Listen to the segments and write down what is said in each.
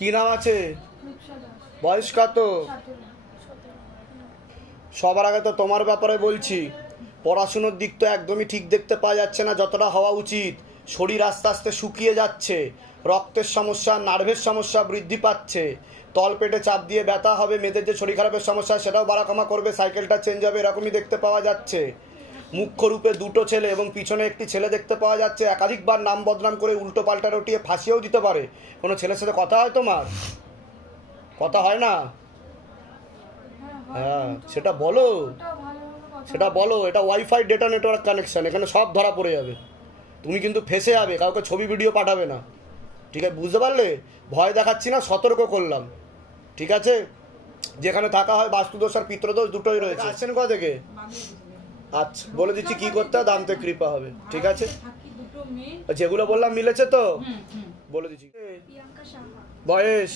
কি নাম আছে? বয়স কত? সবার আগে তো তোমার ব্যাপারে বলছি, পড়াশুনোর দিক তো একদমই ঠিক দেখতে পাওয়া যাচ্ছে না যতটা হওয়া উচিত। শরীর আস্তে আস্তে শুকিয়ে যাচ্ছে, রক্তের সমস্যা, নার্ভের সমস্যা বৃদ্ধি পাচ্ছে, তলপেটে চাপ দিয়ে ব্যথা হবে, মেয়েদের যে শরীর খারাপের সমস্যা সেটাও বাড়া কমা করবে, সাইকেলটা চেঞ্জ হবে, এরকমই দেখতে পাওয়া যাচ্ছে। মুখ্য রূপে দুটো ছেলে এবং পিছনে একটি ছেলে দেখতে পাওয়া যাচ্ছে, একাধিকবার নাম বদনাম করে উল্টো পাল্টা রটিয়ে ফাঁসিয়েও দিতে পারে। কোনো ছেলের সাথে কথা হয় তোমার? কথা হয় না? হ্যাঁ, সেটা বলো, সেটা বলো। এটা ওয়াইফাই ডেটা নেটওয়ার্ক কানেকশন, এখানে সব ধরা পড়ে যাবে। তুমি কিন্তু ফেসে যাবে, কাউকে ছবি ভিডিও পাঠাবে না, ঠিক আছে? বুঝতে পারলে? ভয় দেখাচ্ছি না, সতর্ক করলাম, ঠিক আছে? যেখানে থাকা হয় বাস্তুদোষ আর পিতৃদোষ দুটোই রয়েছে। আসছেন কোথা থেকে? আচ্ছা, বলে দিচ্ছি কি করতে হয়, দামতে কৃপা হবে, ঠিক আছে? যেগুলো বললাম মিলেছে তো? বলে দিচ্ছি। বয়স?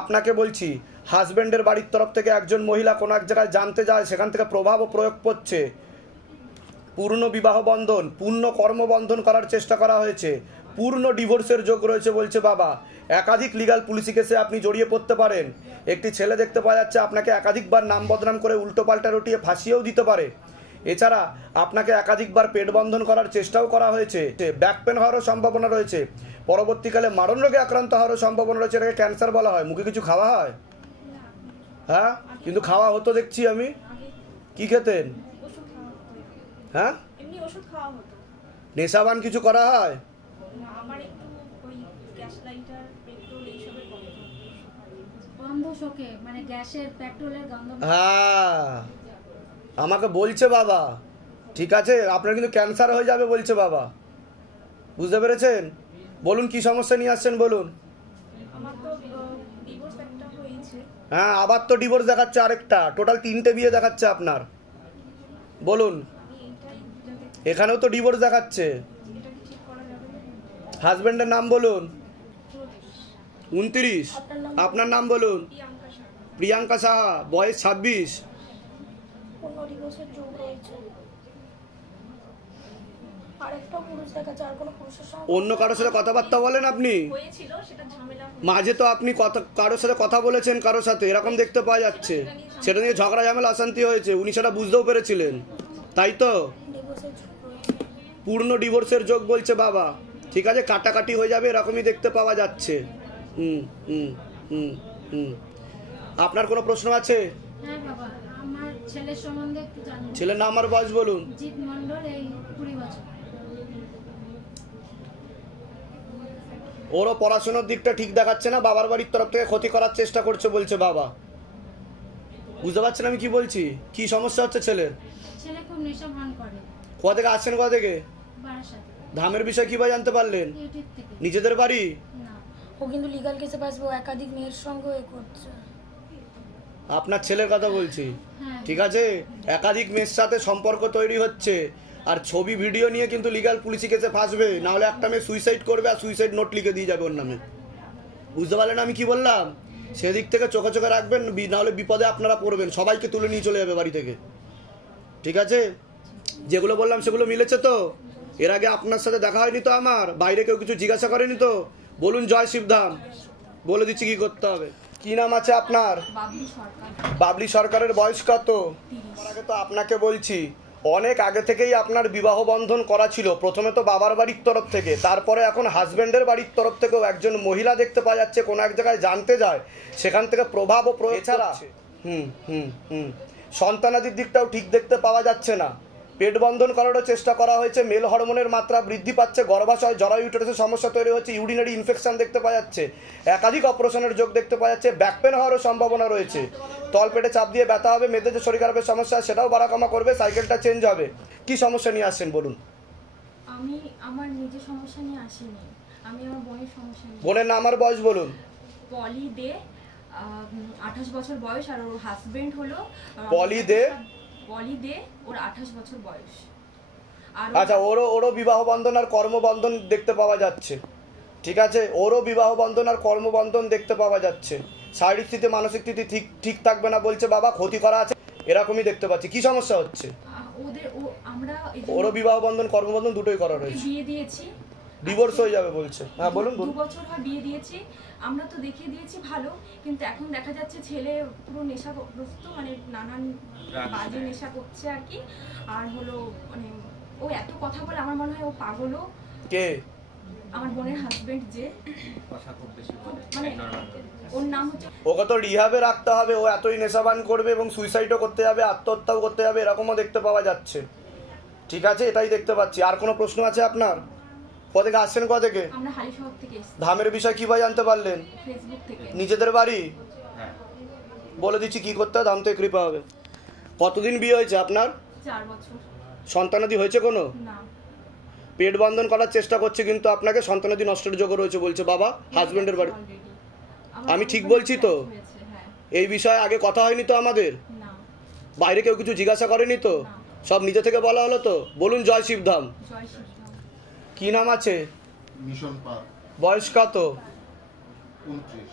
আপনাকে বলছি, হাজব্যান্ডের বাড়ির তরফ থেকে একজন মহিলা কোনো এক জায়গায় জানতে যায়, সেখান থেকে প্রভাব ও প্রয়োগ করছে। পূর্ণ বিবাহ বন্ধন, পূর্ণ কর্মবন্ধন করার চেষ্টা করা হয়েছে, পূর্ণ ডিভোর্সের যোগ রয়েছে বলছে বাবা। একাধিক লিগাল পুলিশি কেসে আপনি জড়িয়ে পড়তে পারেন। একটি ছেলে দেখতে পাওয়া যাচ্ছে আপনাকে একাধিকবার নাম বদনাম করে উল্টো পাল্টা রটিয়ে ফাঁসিয়েও দিতে পারে। এছাড়া আপনাকে একাধিকবার পেট বন্ধন করার চেষ্টাও করা হয়েছে, ব্যাক পেন হওয়ারও সম্ভাবনা রয়েছে, পরবর্তীকালে মারণ রোগে আক্রান্ত হওয়ারও সম্ভাবনা রয়েছে। এটাকে ক্যান্সার বলা হয়। মুখে কিছু খাওয়া হয়? হ্যাঁ, কিন্তু খাওয়া হতো দেখছি আমি। কি খেতেন? হ্যাঁ, নেশাবান কিছু করা হয়? হ্যাঁ, আমাকে বলছে বাবা, ঠিক আছে, আপনার কিন্তু ক্যান্সার হয়ে যাবে বলছে বাবা। বুঝতে পেরেছেন? বলুন কি সমস্যা নিয়ে আসছেন বলুন। হ্যাঁ, আবার তো ডিভোর্স দেখাচ্ছে আরেকটা, টোটাল 3টে বিয়ে দেখাচ্ছে আপনার। বলুন, এখানেও তো ডিভোর্স দেখাচ্ছে। হাজবেন্ডের নাম বলুন। 29। আপনার নাম বলুন। প্রিয়াঙ্কা সাহা, বয়স 26। অন্য কারোর সাথে কথাবার্তা বলেন আপনি? মাঝে তো আপনি কারোর সাথে কথা বলেছেন, কারোর সাথে এরকম দেখতে পাওয়া যাচ্ছে, সেটা নিয়ে ঝগড়া ঝামেলা অশান্তি হয়েছে, উনি সেটা বুঝতেও পেরেছিলেন, তাই তো? পূর্ণ ডিভোর্সের যোগ বলছে বাবা, ঠিক আছে? কাটাকাটি হয়ে যাবে এরকমই দেখতে পাওয়া যাচ্ছে। হুম হুম হুম হুম আপনার কোনো প্রশ্ন আছে? হ্যাঁ বাবা, আমার ছেলের সম্বন্ধে একটু জানতে। ছেলের নাম আর বয়স বলুন। জিৎ মণ্ডল, এই 20 বছর। ওরও পড়াশোনার দিকটা ঠিক দেখাচ্ছে না, বাবার বাড়ির তরফ থেকে ক্ষতি করার চেষ্টা করছে বলছে বাবা। বুঝতে পারছেন আমি কি বলছি? কি সমস্যা হচ্ছে ছেলের? ছেলে খুব নেশা ভান করে। কোথা থেকে আসছেন? কোথা থেকে? বারাসাত। ধামের বিষয় কিভাবে জানতে পারলেন? ইউটিউব থেকে। নিজেদের বাড়ি? না, ও কিন্তু লিগ্যাল কেসে ফাঁসবে, একাধিক মেয়ের সঙ্গে এ করছে। আপনার ছেলের কথা বলছি, ঠিক আছে? একাধিক মেয়ের সাথে সম্পর্ক তৈরি হচ্ছে, আর ছবি ভিডিও নিয়ে কিন্তু লিগ্যাল পুলিশি কেসে ফাঁসবে, না হলে একটা মেয়ে সুইসাইড করবে আর সুইসাইড নোট লিখে দিয়ে যাবে ওর নামে। বুঝতে পারলেন আমি কি বললাম? সেদিক থেকে চোখে চোখে রাখবেন, না হলে বিপদে আপনারা পড়বেন, সবাইকে তুলে নিয়ে চলে যাবে বাড়ি থেকে, ঠিক আছে? যেগুলো বললাম সেগুলো মিলেছে তো? এর আগে আপনার সাথে দেখা হয়নি তো আমার? বাইরে কেউ কিছু জিজ্ঞাসা করেনি তো? বলুন জয় শিবধাম, বলে দিচ্ছি কি করতে হবে। কি নাম আছে আপনার? বাবলি সরকারের বয়স কত? আগে তো আপনাকে বলছি, অনেক আগে থেকেই আপনার বিবাহ বন্ধন করা ছিল। প্রথমে তো বাবার বাড়ির তরফ থেকে, তারপরে এখন হাজব্যান্ডের বাড়ির তরফ থেকেও একজন মহিলা দেখতে পাওয়া যাচ্ছে, কোনো এক জায়গায় জানতে যায়, সেখান থেকে প্রভাব ও প্রয়োগ ছাড়া সন্তানাদির দিকটাও ঠিক দেখতে পাওয়া যাচ্ছে না। পেট বন্ধন করারও চেষ্টা করা হয়েছে, মেল হরমোনের মাত্রা বৃদ্ধি পাচ্ছে, গর্ভাশয় জরায়ু ইউটেরাসের সমস্যা তৈরি হচ্ছে, ইউরিনারি ইনফেকশন দেখতে পাওয়া যাচ্ছে, একাধিক অপারেশনের যোগ দেখতে পাওয়া যাচ্ছে, ব্যাক পেন হওয়ারও সম্ভাবনা রয়েছে, তলপেটে চাপ দিয়ে ব্যথা হবে, মেয়েদের যে শরীর খারাপের সমস্যা সেটাও বাড়া কমা করবে, সাইকেলটা চেঞ্জ হবে। কি সমস্যা নিয়ে আসছেন বলুন? আমি আমার নিজের সমস্যা নিয়ে আসিনি, আমি আমার বোনের সমস্যা নিয়ে। বোনের নাম আর বয়স বলুন। পলি দে, 28 বছর বয়স, আর ওর হাজবেন্ড হলো পলি দে। পলি দে, ওর 28 বছর বয়স। আর আচ্ছা, ওরও বিবাহ বন্ধন আর কর্মবন্ধন দেখতে পাওয়া যাচ্ছে, ঠিক আছে? ওরও বিবাহ বন্ধন আর কর্মবন্ধন দেখতে পাওয়া যাচ্ছে। শারীরিক স্থিতি মানসিক স্থিতি ঠিক থাকবে না বলছে বাবা, ক্ষতি করা আছে, এরকমই দেখতে পাচ্ছি। কি সমস্যা হচ্ছে? আমরা ওরও বিবাহ বন্ধন কর্মবন্ধন দুটোই করা রয়েছে। বিয়ে দিয়েছি, ডিভোর্স হয়ে যাবে বলছে। হ্যাঁ বলুন 2 বছর হয় বিয়ে দিয়েছি, আমরা তো দেখিয়ে দিয়েছি ভালো, কিন্তু এখন দেখা যাচ্ছে ছেলে পুরো নেশাগ্রস্ত, মানে নানান বাজে নেশা করছে আর কি। আর হলো মানে ও এত কথা বলে, আমার মনে হয় ও পাগলও। কে? আমার বোনের হাজবেন্ড, যে মানে ওর নাম হচ্ছে। ওকে তো রিহাবে রাখতে হবে, ও এতই নেশাবান করবে এবং সুইসাইডও করতে যাবে, আত্মহত্যাও করতে যাবে, এরকমও দেখতে পাওয়া যাচ্ছে। ঠিক আছে, এটাই দেখতে পাচ্ছি। আর কোনো প্রশ্ন আছে আপনার? কোথা থেকে আসছেন? কোথা থেকে? আমরা হালিশহর থেকে এসেছি। ধামের বিষয় কিভাবে জানতে পারলেন? ফেসবুক থেকে। নিজেদের বাড়ি? বলে দিচ্ছি কি করতে হয়, ধাম থেকে কৃপা হবে। কতদিন বিয়ে হয়েছে আপনার? 4 বছর। সন্তানাদি হয়েছে কোনো? না। পেট বন্ধন করার চেষ্টা করছে, কিন্তু আপনাকে সন্তানাদি নষ্টের যোগ্য রয়েছে বলছে বাবা হাজবেন্ডের বাড়ি। আমি ঠিক বলছি তো? এই বিষয়ে আগে কথা হয়নি তো আমাদের? না। বাইরে কেউ কিছু জিজ্ঞাসা করেনি তো? সব নিজে থেকে বলা হলো তো? বলুন জয় শিবধাম। জয় শিবধাম। কি নাম আছে? Mission park. বয়স কত? 29।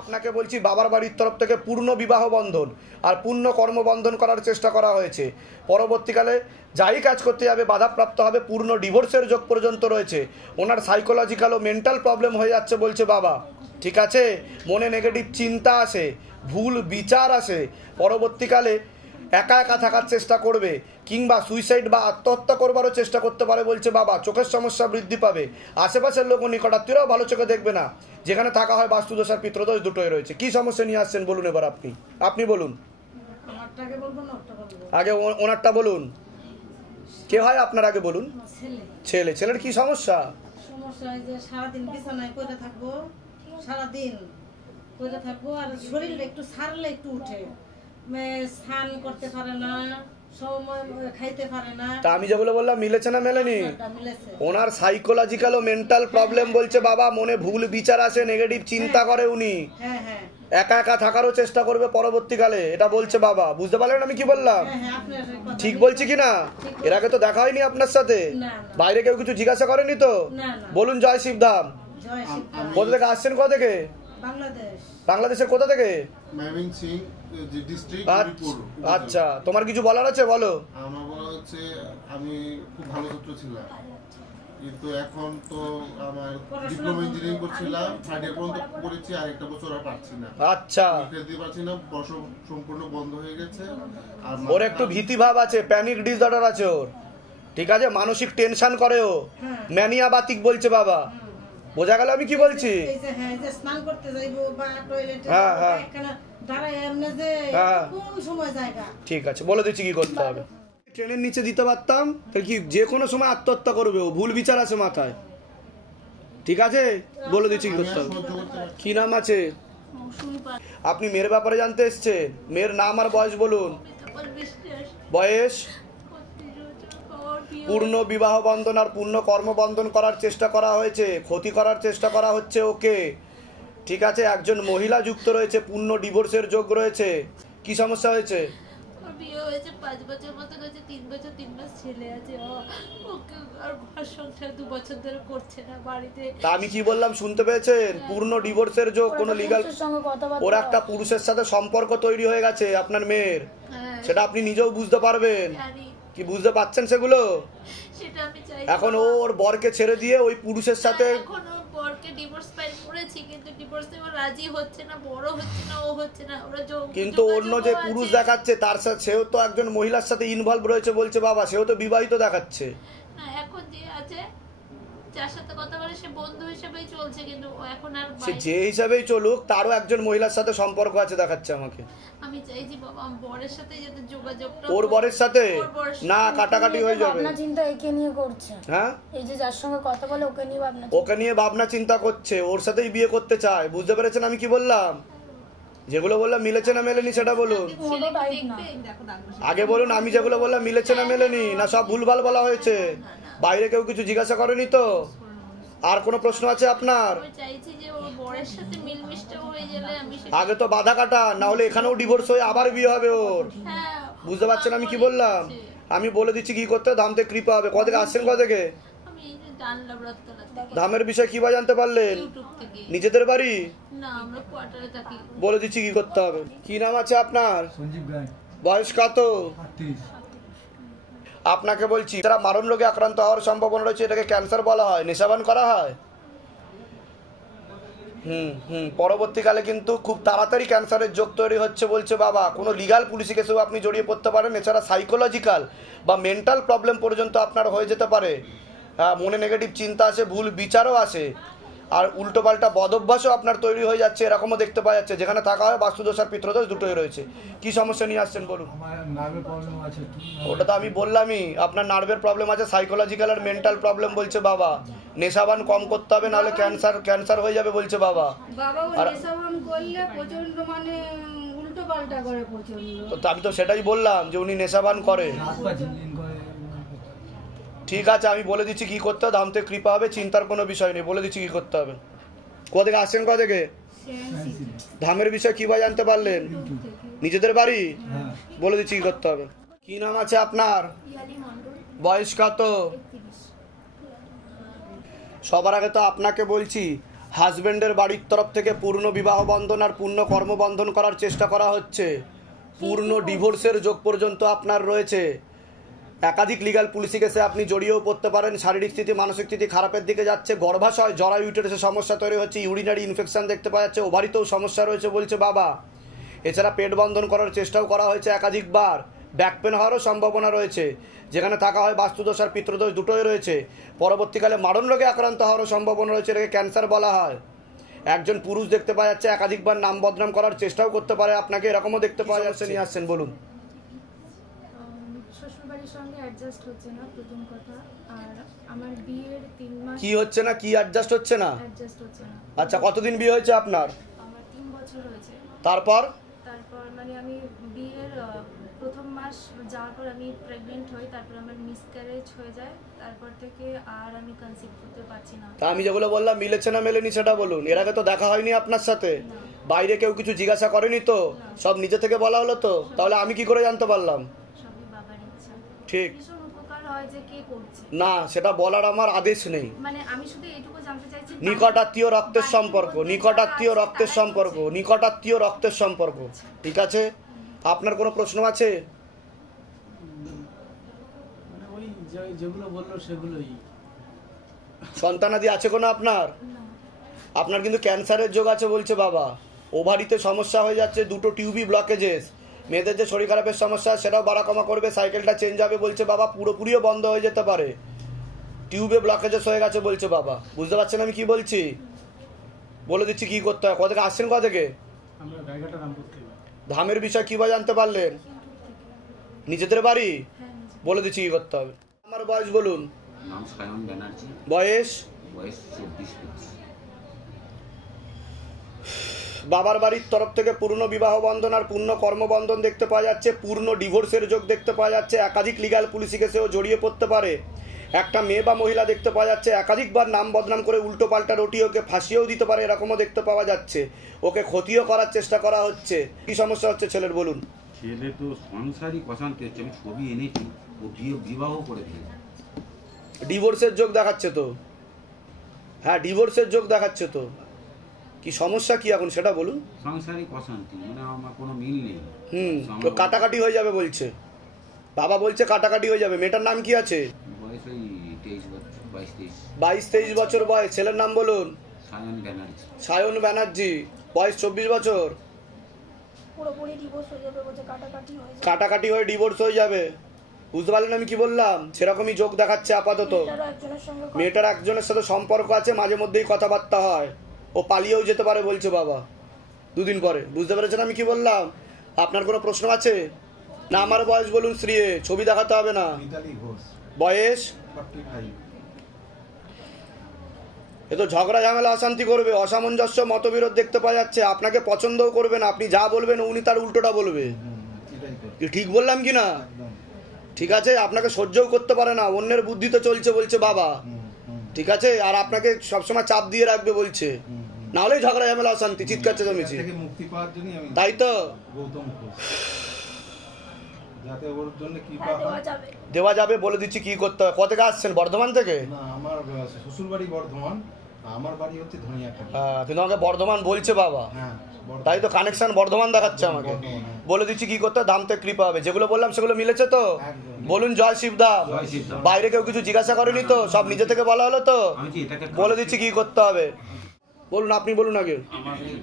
আপনাকে বলছি বাবার বাড়ির তরফ থেকে পূর্ণ বিবাহ বন্ধন আর পূর্ণ কর্মবন্ধন করার চেষ্টা করা হয়েছে। পরবর্তীকালে যাই কাজ করতে যাবে বাধাপ্রাপ্ত হবে, পূর্ণ ডিভোর্সের যোগ পর্যন্ত রয়েছে। ওনার সাইকোলজিক্যাল ও মেন্টাল প্রবলেম হয়ে যাচ্ছে বলছে বাবা। ঠিক আছে, মনে নেগেটিভ চিন্তা আসে, ভুল বিচার আসে, পরবর্তীকালে একা একা থাকার চেষ্টা করবে, কিংবা সুইসাইড বা আত্মহত্যা করবারও চেষ্টা করতে পারে বলছে বাবা। চোখের সমস্যা বৃদ্ধি পাবে, আশেপাশের লোক ও নিকটাত্মীয়রাও ভালো চোখে দেখবে না। যেখানে থাকা হয় বাস্তুদোষ আর পিতৃদোষ দুটোই রয়েছে। কি সমস্যা নিয়ে আসছেন বলুন এবার আপনি বলুন। আগে ওনারটা বলুন। কে হয় আপনার? আগে বলুন। ছেলে। ছেলের কি সমস্যা? সমস্যা হয় যে সারাদিন বিছানায় পড়ে থাকবো, সারাদিন পড়ে থাকবো, আর শরীরটা একটু সারলে একটু উঠে, স্নান করতে পারে না, সময় খাইতে পারে না। তা আমি যেগুলো বললাম মিলেছে না মেলেনি? মিলেছে। ওনার সাইকোলজিক্যাল ও মেন্টাল প্রবলেম বলছে বাবা। মনে ভুল বিচার আসে, নেগেটিভ চিন্তা করে উনি, হ্যাঁ হ্যাঁ, একা একা থাকারও চেষ্টা করবে পরবর্তীকালে, এটা বলছে বাবা। বুঝতে পারলেন আমি কি বললাম? ঠিক বলছি কি না? এর আগে তো দেখা হয়নি আপনার সাথে? বাইরে কেউ কিছু জিজ্ঞাসা করেনি তো? বলুন জয় শিবধাম। জয় শিবধাম। কোথা থেকে আসছেন? কোথা থেকে? বাংলাদেশ। বাংলাদেশের কোথা থেকে? ময়মনসিং ডিস্ট্রিক্ট মিরপুর। আচ্ছা, তোমার কিছু বলার আছে বলো। আমার বলা হচ্ছে আমি খুব ভালো ছাত্র ছিলাম, কিন্তু এখন তো আমার ডিপ্লোমা ইঞ্জিনিয়ারিং করছিলাম, 3rd ইয়ার পর্যন্ত করেছি, আর একটা বছর আর পারছি না। আচ্ছা, দিতে পারছি না, পড়াশোনা সম্পূর্ণ বন্ধ হয়ে গেছে। আর ওর একটু ভীতি ভাব আছে, প্যানিক ডিসঅর্ডার আছে ওর। ঠিক আছে, মানসিক টেনশন করে ও, ম্যানিয়া বাতিক বলছে বাবা। বোঝা গেল আমি কি বলছি? এই যে হ্যাঁ, যে স্নান করতে যাইবো বা টয়লেটে একখানা দাঁড়ায় এমনি যে কোন সময় জায়গা। ঠিক আছে, বলে দিচ্ছি কি করতে হবে। ট্রেনের নিচে দিতে পারতাম, তাহলে কি যে কোনো সময় আত্মহত্যা করবে ও, ভুল বিচার আছে মাথায়। ঠিক আছে, বলে দিচ্ছি কি করতে হবে। কি নাম আছে? আপনি মেয়ের ব্যাপারে জানতে এসছেন? মেয়ের নাম আর বয়স বলুন। বয়স? পূর্ণ বিবাহ বন্ধন আর পূর্ণ কর্মবন্ধন করার চেষ্টা করা হয়েছে, ক্ষতি করার চেষ্টা করা হচ্ছে ওকে। ঠিক আছে, একজন মহিলা যুক্ত রয়েছে, পূর্ণ ডিভোর্সের যোগ রয়েছে। কি সমস্যা হয়েছে? বিয়ে হয়েছে 5 বছর মতো হয়েছে, 3 বছর 3 মাস ছেলে আছে, ওকে আর ঘর সংসার 2 বছর ধরে করছে না বাড়িতে। তা আমি কি বললাম শুনতে পেয়েছেন? পূর্ণ ডিভোর্সের যোগ, কোনো লিগ্যাল, ওর একটা পুরুষের সাথে সম্পর্ক তৈরি হয়ে গেছে আপনার মেয়ের, সেটা আপনি নিজেও বুঝতে পারবেন। কি বুঝতে পারছেন সেগুলো? সেটা আমি চাই। এখন ওর বরকে ছেড়ে দিয়ে ওই পুরুষের সাথে, এখন ওর বরকে ডিভোর্স ফাইল করেছি, কিন্তু ডিভোর্সে ও রাজি হচ্ছে না, বড় হচ্ছে না, ও হচ্ছে না। ওরা কিন্তু অন্য যে পুরুষ দেখাচ্ছে তার সাথে, সেও তো একজন মহিলার সাথে ইনভলভ রয়েছে বলছে বাবা, সেও তো বিবাহিত দেখাচ্ছে না। এখন যে আছে, যার সাথে কথা বলে সে বন্ধু হিসেবেই চলছে, কিন্তু ও এখন আর সে যে হিসাবেই চলুক, তারও একজন মহিলার সাথে সম্পর্ক আছে দেখাচ্ছে আমাকে। আমি চাইছি বাবা আমার বরের সাথে যাতে যোগাযোগটা, ওর বরের সাথে না কাটাকাটি হয়ে যাবে। ভাবনা চিন্তা একে নিয়ে করছে। হ্যাঁ, এই যে যার সঙ্গে কথা বলে ওকে নিয়ে ভাবনা, ওকে নিয়ে ভাবনা চিন্তা করছে, ওর সাথেই বিয়ে করতে চায়। বুঝতে পেরেছেন আমি কি বললাম? যেগুলো বললাম মিলেছে না মেলেনি সেটা বলুন। আগে বলুন আমি যেগুলো বললাম মিলেছে না মেলেনি, না সব ভুলভাল বলা হয়েছে? বাইরে কেউ কিছু জিজ্ঞাসা করেনি তো? আর কোনো প্রশ্ন আছে আপনার? আগে তো বাধা কাটা, না হলে এখানেও ডিভোর্স হয়ে আবার বিয়ে হবে ওর। বুঝতে পারছেন আমি কি বললাম? আমি বলে দিচ্ছি কি করতে, ধাম থেকে কৃপা হবে। কোথা থেকে আসছেন? কোথা থেকে? ধামের বিষয় কিভাবে জানতে পারলেন? নিজেদের বাড়ি? বলে দিচ্ছি কি করতে হবে। কি নাম আছে আপনার? বয়স কত? আপনাকে বলছি যারা মারণ রোগে আক্রান্ত হওয়ার সম্ভাবনা রয়েছে এটাকে ক্যান্সার বলা হয়, নেশাবান করা হয়। পরবর্তীকালে কিন্তু খুব তাড়াতাড়ি ক্যান্সারের যোগ তৈরি হচ্ছে বলছে বাবা। কোনো লিগাল পুলিশি কেসেও আপনি জড়িয়ে পড়তে পারেন, এছাড়া সাইকোলজিক্যাল বা মেন্টাল প্রবলেম পর্যন্ত আপনার হয়ে যেতে পারে। মনে নেগেটিভ চিন্তা আসে, ভুল বিচারও আসে, আর উল্টোপাল্টা বদভ্যাসও আপনার তৈরি হয়ে যাচ্ছে, এরকমও দেখতে পাওয়া যাচ্ছে। যেখানে থাকা হয় বাস্তুদোষ আর পিতৃদোষ দুটোই রয়েছে। কি সমস্যা নিয়ে আসছেন বলুন? ওটা তো আমি বললামই, আপনার নার্ভের প্রবলেম আছে, সাইকোলজিক্যাল আর মেন্টাল প্রবলেম বলছে বাবা। নেশাবান কম করতে হবে, নাহলে ক্যান্সার হয়ে যাবে বলছে বাবা। বাবা নেশাবান করলে প্রচন্ড মানে উল্টো পাল্টা করে প্রচন্ড। তো আমি তো সেটাই বললাম যে উনি নেশাবান করে। ঠিক আছে, আমি বলে দিচ্ছি কি করতে হবে, ধাম থেকে কৃপা হবে, চিন্তার কোনো বিষয় নেই, বলে দিচ্ছি কি করতে হবে। কোথা থেকে আসছেন? কোথা থেকে? ধামের বিষয় কি ভাই জানতে পারলেন? নিজেদের বাড়ি? বলে দিচ্ছি কি করতে হবে। কি নাম আছে আপনার? বয়স কত? সবার আগে তো আপনাকে বলছি, হাজবেন্ডের বাড়ির তরফ থেকে পূর্ণ বিবাহ বন্ধন আর পূর্ণ কর্মবন্ধন করার চেষ্টা করা হচ্ছে। পূর্ণ ডিভোর্সের যোগ পর্যন্ত আপনার রয়েছে। একাধিক লিগাল পুলিশি কেসে আপনি জড়িয়েও পড়তে পারেন। শারীরিক স্থিতি, মানসিক স্থিতি খারাপের দিকে যাচ্ছে। গর্ভাশয়, জরায়ু, ইউটেরাসে সমস্যা তৈরি হচ্ছে। ইউরিনারি ইনফেকশন দেখতে পাওয়া যাচ্ছে। ওভারিতেও সমস্যা রয়েছে বলছে বাবা। এছাড়া পেট বন্ধন করার চেষ্টাও করা হয়েছে একাধিকবার। ব্যাক পেন হওয়ারও সম্ভাবনা রয়েছে। যেখানে থাকা হয় বাস্তুদোষ আর পিতৃদোষ দুটোই রয়েছে। পরবর্তীকালে মারণ রোগে আক্রান্ত হওয়ারও সম্ভাবনা রয়েছে, এটাকে ক্যান্সার বলা হয়। একজন পুরুষ দেখতে পাওয়া যাচ্ছে, একাধিকবার নাম বদনাম করার চেষ্টাও করতে পারে আপনাকে, এরকমও দেখতে পাওয়া যাচ্ছে। নিয়ে আসছেন বলুন। শ্বশুরবাড়ির সঙ্গে অ্যাডজাস্ট হচ্ছে না প্রথম কথা, আর আমার বিয়ের 3 মাস কি হচ্ছে না? কি অ্যাডজাস্ট হচ্ছে না? অ্যাডজাস্ট হচ্ছে না। আচ্ছা, কতদিন বিয়ে হয়েছে আপনার? আমার 3 বছর হয়েছে। তারপর মানে আমি বিয়ের প্রথম মাস যাওয়ার পর আমি প্রেগনেন্ট হই, তারপর আমার মিসক্যারেজ হয়ে যায়, তারপর থেকে আর আমি কনসিভ করতে পারছি না। তা আমি যেগুলো বললাম মিলেছে না মেলেনি সেটা বলুন। এর আগে তো দেখা হয়নি আপনার সাথে, বাইরে কেউ কিছু জিজ্ঞাসা করেনি তো, সব নিজে থেকে বলা হলো তো, তাহলে আমি কি করে জানতে পারলাম? সবই বাবার ইচ্ছা। ঠিক ভীষণ উপকার হয় যে কে করছে না, সেটা বলার আমার আদেশ নেই। মানে আমি শুধু এইটুকু জানতে চাইছি, নিকটাত্মীয় রক্তের সম্পর্ক, নিকটাত্মীয় রক্তের সম্পর্ক, নিকটাত্মীয় রক্তের সম্পর্ক। ঠিক আছে, আপনার কোনো প্রশ্ন আছে? যেগুলো বললো সেগুলোই। সন্তানাদি আছে কোনো আপনার? আপনার কিন্তু ক্যান্সারের যোগ আছে বলছে বাবা। ওভারিতে সমস্যা হয়ে যাচ্ছে, 2টো টিউবই ব্লকেজেস। মেয়েদের যে শরীর খারাপের সমস্যা সেটাও বাড়া কমা করবে, সাইকেলটা চেঞ্জ হবে বলছে বাবা, পুরোপুরিও বন্ধ হয়ে যেতে পারে। টিউবে ব্লকেজেস হয়ে গেছে বলছে বাবা। বুঝতে পারছেন আমি কি বলছি? বলে দিচ্ছি কি করতে হয়। কোথা থেকে আসছেন? কোথা থেকে? ধামের বিষয় কি বা জানতে পারলেন? নিজেদের বাড়ি? বলে দিচ্ছি কি করতে হবে। আমার বয়স বলুন। নাম সায়ন ব্যানার্জি। বয়স? বয়স 24 বাবার বাড়ির তরফ থেকে পূর্ণ বিবাহ বন্ধন আর পূর্ণ কর্মবন্ধন দেখতে পাওয়া যাচ্ছে। পূর্ণ ডিভোর্সের যোগ দেখতে পাওয়া যাচ্ছে। একাধিক লিগাল পুলিশি কেসেও জড়িয়ে পড়তে পারে। একটা মেয়ে বা মহিলা দেখতে পাওয়া যাচ্ছে, একাধিকবার নাম বদনাম করে উল্টো পাল্টা রটিয়ে ওকে ফাঁসিয়েও দিতে পারে, এরকমও দেখতে পাওয়া যাচ্ছে। ওকে ক্ষতিও করার চেষ্টা করা হচ্ছে। কি সমস্যা হচ্ছে ছেলের বলুন? ছেলে তো সংসারই অশান্তি হচ্ছে। আমি ছবি এনেছি, ও বিবাহ করে দিয়েছে। ডিভোর্সের যোগ দেখাচ্ছে তো। হ্যাঁ, ডিভোর্সের যোগ দেখাচ্ছে তো। কি সমস্যা কি এখন সেটা বলুন। সংসারিক অশান্তি, মানে আমার কোনো মিল নেই। তো কাটাকাটি হয়ে যাবে বলছে বাবা, বলছে কাটাকাটি হয়ে যাবে। মেয়েটার নাম কি আছে? বয়স ওই 22-23 বছর বয়স। ছেলের নাম বলুন। সায়ন ব্যানার্জি। সায়ন ব্যানার্জি, বয়স 24 বছর। পুরোপুরি ডিভোর্স হয়ে যাবে বলছে, কাটাকাটি হয়ে ডিভোর্স হয়ে যাবে। বুঝতে পারলেন আমি কি বললাম? সেরকমই যোগ দেখাচ্ছে আপাতত। মেয়েটার একজনের সাথে সম্পর্ক আছে, মাঝে মধ্যেই কথাবার্তা হয়। ও পালিয়েও যেতে পারে বলছে বাবা 2 দিন পরে। বুঝতে পেরেছেন আমি কি বললাম? আপনার কোনো প্রশ্ন আছে? না, আমার বয়স বলুন। শ্রী, ছবি দেখাতে হবে না। বয়স? এ তো ঝগড়া ঝামেলা অশান্তি করবে, অসামঞ্জস্য মতবিরোধ দেখতে পাওয়া যাচ্ছে। আপনাকে পছন্দও করবে না, আপনি যা বলবেন উনি তার উল্টোটা বলবে। ঠিক বললাম কি না? ঠিক আছে, আপনাকে সহ্যও করতে পারে না, অন্যের বুদ্ধিতে চলছে বলছে বাবা। ঠিক আছে, আর আপনাকে সবসময় চাপ দিয়ে রাখবে বলছে, না হলেই ঝগড়া ঝামেলা অশান্তি, চিৎকার চেঁচামেচি। তাই তো দেওয়া যাবে, বলে দিচ্ছি কি করতে হয়। কোথা থেকে আসছেন? বর্ধমান থেকে? আমার শ্বশুর বাড়ি বর্ধমান, আমার বাড়ি হচ্ছে ধনিয়াখালী। কিন্তু আমাকে বর্ধমান বলছে বাবা, তাই তো কানেকশন বর্ধমান দেখাচ্ছে আমাকে। বলে দিচ্ছি কি করতে, ধাম থেকে কৃপা হবে। যেগুলো বললাম সেগুলো মিলেছে তো? বলুন জয় শিবধাম। বাইরে কেউ কিছু জিজ্ঞাসা করেনি তো? সব নিজে থেকে বলা হলো তো? বলে দিচ্ছি কি করতে হবে। বলুন, আপনি বলুন আগে। আমাদের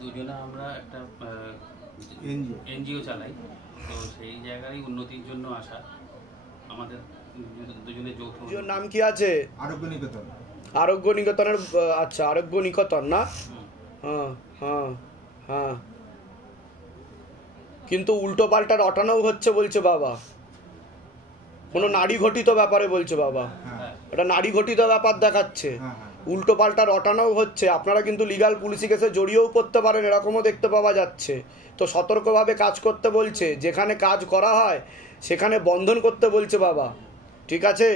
দুজনে আমরা একটা এনজিও চালাই, তো সেই জায়গায় উন্নতির জন্য আসা। আমাদের দুজনের যৌথ নাম কি আছে? আরোগ্য নিকেতন। আরোগ্য নিকেতনের, আচ্ছা আরোগ্য নিকেতন না? হ্যাঁ হ্যাঁ হ্যাঁ। কিন্তু উল্টো পাল্টা রটানো হচ্ছে বলছে বাবা, কোনো নারী ঘটিত ব্যাপারে বলছে বাবা, এটা নারী ঘটিত ব্যাপার দেখাচ্ছে, উল্টো পাল্টা রটানো হচ্ছে। আপনারা কিন্তু লিগাল পুলিশি কেসে জড়িয়েও পড়তে পারেন, এরকমও দেখতে পাওয়া যাচ্ছে। তো সতর্কভাবে কাজ করতে বলছে, যেখানে কাজ করা হয় সেখানে বন্ধন করতে বলছে বাবা, ঠিক আছে?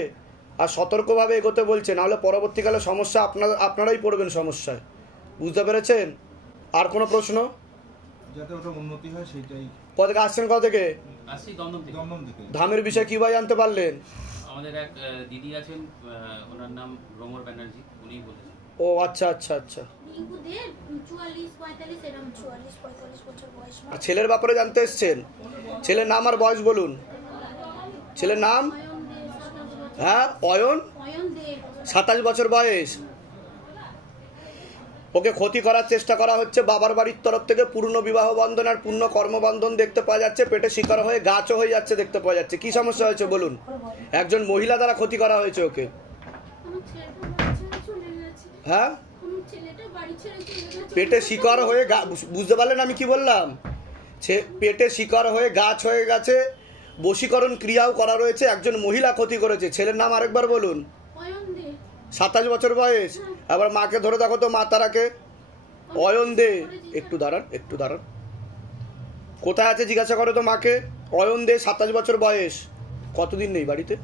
আর সতর্কভাবে এগোতে বলছে, নাহলে পরবর্তীকালে সমস্যা আপনারাই পড়বেন সমস্যায়, বুঝতে পেরেছেন? আর কোনো প্রশ্ন? যাতে ওটা উন্নতি হয় সেটাই। কোথা থেকে আসছেন? কোথা থেকে? আসছি দমদম থেকে। ধামের বিষয়ে কীভাবে জানতে পারলেন? আমাদের এক দিদি আছেন, ওনার নাম রোমর ব্যানার্জি, উনিই বলেছেন। ও আচ্ছা আচ্ছা আচ্ছা। আর ছেলের ব্যাপারে জানতে এসছেন? ছেলের নাম আর বয়স বলুন। ছেলের নাম? হ্যাঁ, অয়ন। 27 বছর বয়স। ওকে ক্ষতি করার চেষ্টা করা হচ্ছে বাবার বাড়ির তরফ থেকে। পূর্ণ বিবাহ বন্ধন আর পূর্ণ কর্মবন্ধন দেখতে পাওয়া যাচ্ছে, পেটে শিকার হয়ে গাছও হয়ে যাচ্ছে দেখতে পাওয়া যাচ্ছে। কি সমস্যা হয়েছে বলুন? একজন মহিলা দ্বারা ক্ষতি করা হয়েছে ওকে। হ্যাঁ, পেটে শিকার হয়ে, বুঝতে পারলেন আমি কি বললাম? পেটে শিকার হয়ে গাছ হয়ে গেছে, বশীকরণ ক্রিয়াও করা রয়েছে, একজন মহিলা ক্ষতি করেছে। ছেলের নাম আরেকবার বলুন। 27 বছর বয়স। আবার মাকে ধরে দেখো তো, মা তারাকে। অয়ন দে। একটু দাঁড়ান। কোথায় আছে জিজ্ঞাসা করো তো মাকে। অয়ন দে, 27 বছর বয়স। কতদিন নেই বাড়িতে?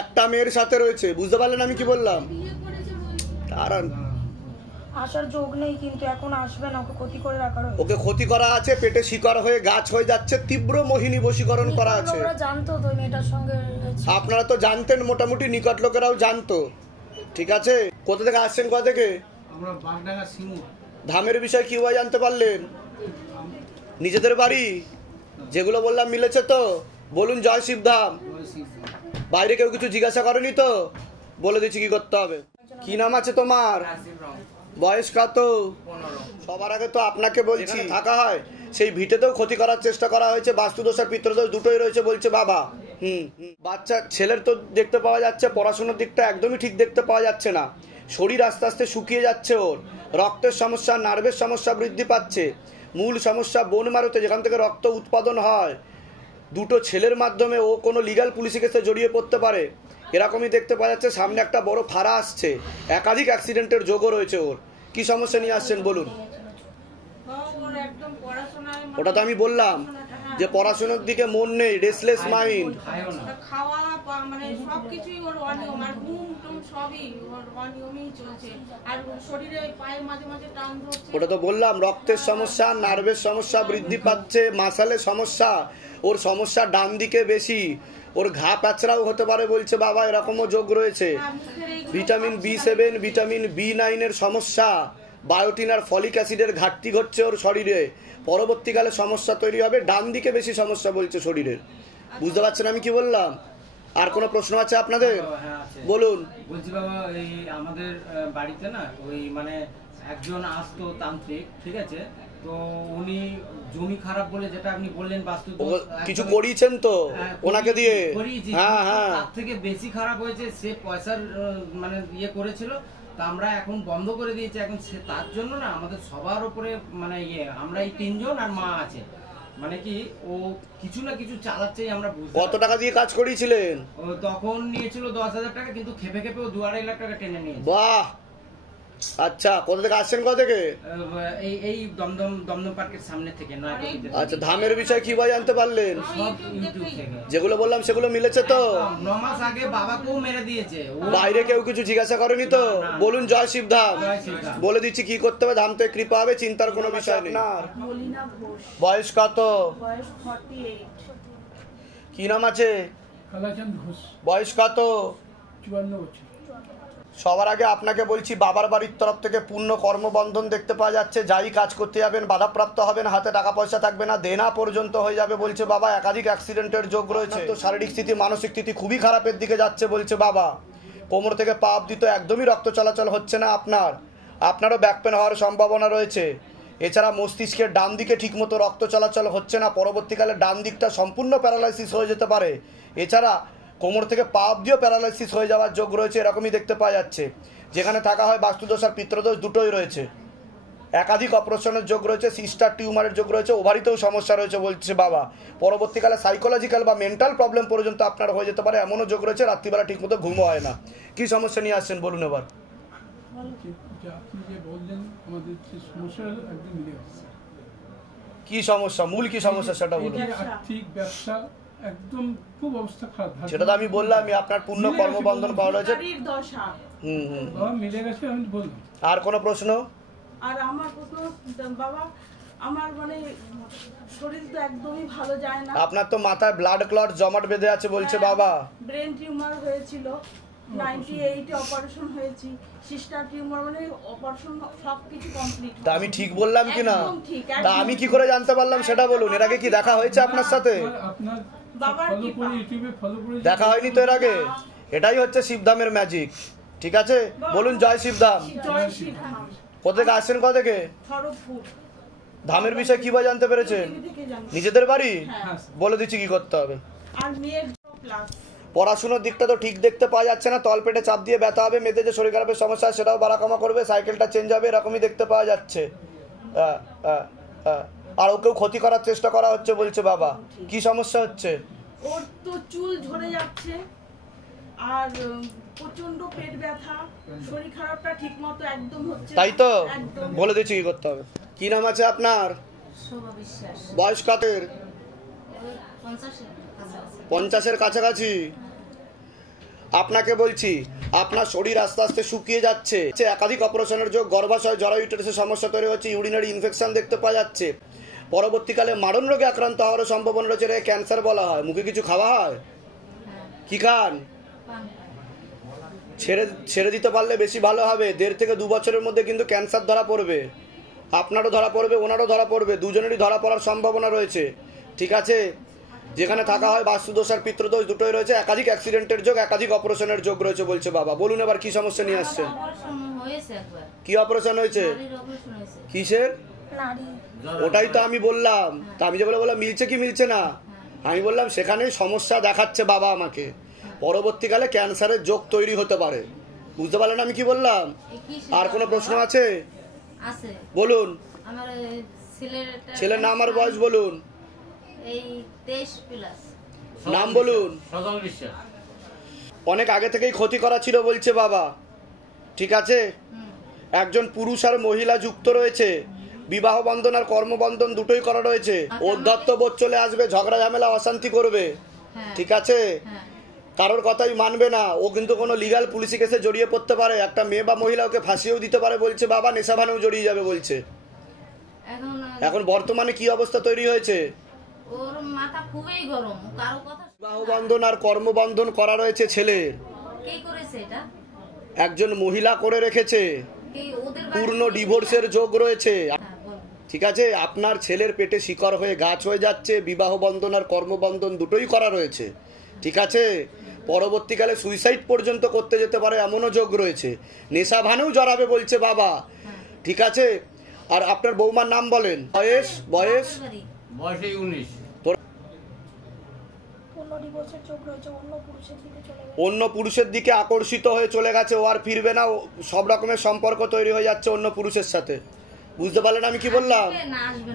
একটা মেয়ের সাথে রয়েছে। বুঝতে পারলেন আমি কি বললাম? দাঁড়ান, আসার যোগ নেই, কিন্তু এখন আসবে না, ওকে ক্ষতি করে রাখা হয়েছে। ওকে ক্ষতি করা আছে, পেটে শিকার হয়ে গাছ হয়ে যাচ্ছে, তীব্র মোহিনী বশীকরণ করা আছে। জানতো তো মেয়েটার সঙ্গে? আপনারা তো জানতেন, মোটামুটি নিকট লোকেরাও জানতো, ঠিক আছে? কোথা থেকে আসছেন? কোথা থেকে? আমরা বাগডাঙ্গা সিঙ্গুর। ধামের বিষয় কি হয় জানতে পারলেন? নিজেদের বাড়ি? যেগুলো বললাম মিলেছে তো? বলুন জয় শিবধাম। বাইরে কেউ কিছু জিজ্ঞাসা করেনি তো? বলে দিচ্ছি কি করতে হবে। কি নাম আছে তোমার? বয়স কত? সবার আগে তো আপনাকে বলছি, থাকা হয় সেই ভিটেতেও ক্ষতি করার চেষ্টা করা হয়েছে। বাস্তুদোষ আর পিতৃদোষ দুটোই রয়েছে বলছে বাবা। বাচ্চা ছেলের তো দেখতে পাওয়া যাচ্ছে পড়াশোনার দিকটা একদমই ঠিক দেখতে পাওয়া যাচ্ছে না। শরীর আস্তে আস্তে শুকিয়ে যাচ্ছে, ওর রক্তের সমস্যা, নার্ভের সমস্যা বৃদ্ধি পাচ্ছে। মূল সমস্যা বোন মারোতে, যেখান থেকে রক্ত উৎপাদন হয়। দুটো ছেলের মাধ্যমে ও কোনো লিগাল পুলিশি কেসে জড়িয়ে পড়তে পারে, এরকমই দেখতে পাওয়া যাচ্ছে। সামনে একটা বড় ফাড়া আসছে, একাধিক অ্যাক্সিডেন্টের যোগও রয়েছে ওর। কি সমস্যা নিয়ে আসছেন বলুন? ওটা তো আমি বললাম যে পড়াশোনার দিকে মন নেই, রেসলেস মাইন্ড। খাওয়া মানে সবকিছুই ওর অনিয়ম, আর ঘুম টুম সবই ওর অনিয়মই চলছে, আর শরীরে পায়ে মাঝে মাঝে টান ধরছে। ওটা তো বললাম, রক্তের সমস্যা, নার্ভের সমস্যা বৃদ্ধি পাচ্ছে, মাসালের সমস্যা। ওর সমস্যা ডান দিকে বেশি, ওর ঘা প্যাচড়াও হতে পারে বলছে বাবা, এরকমও যোগ রয়েছে। ভিটামিন B7, ভিটামিন B9 এর সমস্যা, বায়োটিন আর ফলিক অ্যাসিডের ঘাটতি ঘটছে ওর শরীরে। পরবর্তীকালে সমস্যা তৈরি হবে, ডান দিকে বেশি সমস্যা বলছে শরীরের। বুঝতে পারছেন আমি কি বললাম? আর কোনো প্রশ্ন আছে আপনাদের? বলুন। বলছি বাবা, এই আমাদের বাড়িতে না ওই মানে একজন আসতো তান্ত্রিক, ঠিক আছে? তো উনি জমি খারাপ বলে, যেটা আপনি বললেন বাস্তু কিছু করিয়েছেন তো ওনাকে দিয়ে? হ্যাঁ হ্যাঁ, তার থেকে বেশি খারাপ হয়েছে। সে পয়সার মানে ইয়ে করেছিল, তা আমরা এখন বন্ধ করে দিয়েছি। এখন সে তার জন্য না আমাদের সবার উপরে মানে আমরা এই 3 জন আর মা আছে, মানে কি ও কিছু না কিছু চালাচ্ছেই আমরা বুঝতে। কত টাকা দিয়ে কাজ করিয়েছিলেন? ও তখন নিয়েছিল 10,000 টাকা, কিন্তু খেপে খেপে ও 2-2.5 লাখ টাকা টেনে নিয়েছে। বাহ, আচ্ছা। কোথা থেকে আসছেন? কোথা থেকে? এই দমদম পার্কের সামনে থেকে। আচ্ছা, ধামের বিষয় কি ভাই জানতে পারলেন? যেগুলো বললাম সেগুলো মিলেছে তো? 9 মাস আগে বাবাকেও মেরে দিয়েছে। বাইরে কেউ কিছু জিজ্ঞাসা করেনি তো? বলুন জয় শিবধাম। বলে দিচ্ছি কি করতে হবে, ধাম থেকে কৃপা হবে, চিন্তার কোনো বিষয় নেই। বয়স কত? কি নাম আছে? বয়স কত? 54 বছর। সবার আগে আপনাকে বলছি, বাবার বাড়ির তরফ থেকে পূর্ণ কর্মবন্ধন দেখতে পাওয়া যাচ্ছে। যাই কাজ করতে যাবেন বাধাপ্রাপ্ত হবেন, হাতে টাকা পয়সা থাকবে না, দেনা পর্যন্ত হয়ে যাবে বলছে বাবা। একাধিক অ্যাক্সিডেন্টের যোগ রয়েছে, তো শারীরিক স্থিতি মানসিক স্থিতি খুবই খারাপের দিকে যাচ্ছে বলছে বাবা। কোমর থেকে পা অবধি তো একদমই রক্ত চলাচল হচ্ছে না আপনারও ব্যাক পেন হওয়ার সম্ভাবনা রয়েছে। এছাড়া মস্তিষ্কের ডান দিকে ঠিকমতো রক্ত চলাচল হচ্ছে না, পরবর্তীকালে ডান দিকটা সম্পূর্ণ প্যারালাইসিস হয়ে যেতে পারে। এছাড়া কোমর থেকে পা অবধিও প্যারালাইসিস হয়ে যাওয়ার যোগ রয়েছে, এরকমই দেখতে পাওয়া যাচ্ছে। যেখানে থাকা হয় বাস্তুদোষ আর পিত্রদোষ দুটোই রয়েছে। একাধিক অপারেশনের যোগ রয়েছে, সিস্টার টিউমারের যোগ রয়েছে, ওভারিতেও সমস্যা রয়েছে বলছে বাবা। পরবর্তীকালে সাইকোলজিক্যাল বা মেন্টাল প্রবলেম পর্যন্ত আপনার হয়ে যেতে পারে, এমনও যোগ রয়েছে। রাত্রিবেলা ঠিকমতো ঘুমও হয় না। কি সমস্যা নিয়ে আসছেন বলুন এবার। কি সমস্যা, মূল কি সমস্যা সেটা বলুন। আর্থিক ব্যবসা একদম খুব অবস্থা খারাপ। সেটা তো আমি বললাম, আপনার পূর্ণ কর্মবন্ধন পাওয়া রয়েছে। মিলে গেছে আমি বললাম। আর কোনো প্রশ্ন? আর আমার প্রশ্ন বাবা, আমার মানে শরীর তো একদমই ভালো যায় না। আপনার তো মাথায় ব্লাড ক্লট জমাট বেঁধে আছে বলছে বাবা। ব্রেন টিউমার হয়েছিল, 98 এ অপারেশন হয়েছি, সিস্টার টিউমার, মানে অপারেশন সবকিছু কমপ্লিট। তা আমি ঠিক বললাম কি না? তা আমি কি করে জানতে পারলাম সেটা বলুন। এর আগে কি দেখা হয়েছে আপনার সাথে? দেখা হয়নি তো এর আগে। এটাই হচ্ছে শিবধামের ম্যাজিক। ঠিক আছে, বলুন জয় শিবধাম। কোথা থেকে আসছেন? কোথা থেকে? ধামের বিষয়ে কি জানতে পেরেছেন? নিজেদের বাড়ি? বলে দিচ্ছি কি করতে হবে। পড়াশোনার দিকটা তো ঠিক দেখতে পাওয়া যাচ্ছে না, তলপেটে চাপ দিয়ে ব্যথা হবে, মেয়েদের যে শরীর খারাপের সমস্যা সেটাও বাড়া কমা করবে, সাইকেলটা চেঞ্জ হবে, এরকমই দেখতে পাওয়া যাচ্ছে। আর ওকেও ক্ষতি করার চেষ্টা করা হচ্ছে বলছে বাবা। কি সমস্যা হচ্ছে? ওর তো চুল ঝরে যাচ্ছে, আর প্রচন্ড পেট ব্যথা, শরীর খারাপটা ঠিকমতো একদম হচ্ছে। তাই তো বলে দিচ্ছি কি করতে হবে। কি নাম আছে আপনার? শোভা বিশ্বাস। বয়স কতের? 50-এর কাছাকাছি। আপনাকে বলছি, আপনার শরীর আস্তে আস্তে শুকিয়ে যাচ্ছে, একাধিক অপারেশনের যোগ, গর্ভাশয়, জরা ইউটেরাসের সমস্যা তৈরি হচ্ছে, ইউরিনারি ইনফেকশন দেখতে পাওয়া যাচ্ছে। পরবর্তীকালে মারণ রোগে আক্রান্ত হওয়ার সম্ভাবনা রয়েছে। ক্যান্সার বলা হয়। মুখে কিছু খাওয়া হয়? কি খান? ছেড়ে দিতে পারলে বেশি ভালো হবে। 1.5 থেকে 2 বছরের মধ্যে কিন্তু ক্যান্সার ধরা পড়বে। আপনারও ধরা পড়বে, ওনারও ধরা পড়বে, দুজনেরই ধরা পড়ার সম্ভাবনা রয়েছে। ঠিক আছে, যেখানে থাকা হয় বাস্তুদোষ আর পিত্রদোষ দুটোই রয়েছে। একাধিক অ্যাক্সিডেন্টের যোগ, একাধিক অপারেশনের যোগ রয়েছে বলছে বাবা। বলুন এবার কি সমস্যা নিয়ে আসছেন? কি অপারেশন হয়েছে? কিসের? ওটাই তো আমি বললাম। তা আমি যে বললাম মিলছে কি মিলছে না, আমি বললাম সেখানেই সমস্যা দেখাচ্ছে বাবা আমাকে। পরবর্তীকালে ক্যান্সারের যোগ তৈরি হতে পারে। বুঝতে পারলেন আমি কি বললাম? আর কোনো প্রশ্ন আছে? বলুন। ছেলের নাম আর বয়স বলুন। নাম বলুন। অনেক আগে থেকেই ক্ষতি করা ছিল বলছে বাবা। ঠিক আছে, একজন পুরুষ আর মহিলা যুক্ত রয়েছে, বিবাহ বন্ধন আর কর্মবন্ধন দুটোই করা রয়েছে। অধ্যত্ত বোধ চলে আসবে, ঝগড়া ঝামেলা অশান্তি করবে। ঠিক আছে, কারোর কথাই মানবে না। ও কিন্তু কোনো লিগাল পুলিশি কেসে জড়িয়ে পড়তে পারে। একটা মেয়ে বা মহিলা ওকে ফাঁসিয়েও দিতে পারে বলছে বাবা, নেশা ভানেও জড়িয়ে যাবে বলছে। এখন বর্তমানে কি অবস্থা তৈরি হয়েছে? ওর মাথা খুবই গরম, কারো কথা। বিবাহ বন্ধন আর কর্মবন্ধন করা রয়েছে ছেলের। কে করেছে এটা? একজন মহিলা করে রেখেছে। পূর্ণ ডিভোর্সের যোগ রয়েছে। ঠিক আছে, আপনার ছেলের পেটে শিকড় হয়ে গাছ হয়ে যাচ্ছে। বিবাহ বন্ধন আর কর্মবন্ধন দুটোই করা রয়েছে। ঠিক আছে, পরবর্তীকালে সুইসাইড পর্যন্ত করতে যেতে পারে এমনও যোগ রয়েছে। নেশা ভানেও জড়াবে বলছে বাবা। ঠিক আছে, আর আপনার বৌমার নাম বলেন। বয়স? 19। অন্য পুরুষের দিকে আকর্ষিত হয়ে চলে গেছে, ও আর ফিরবে না। সব রকমের সম্পর্ক তৈরি হয়ে যাচ্ছে অন্য পুরুষের সাথে। বুঝতে পারলেন আমি কি বললাম?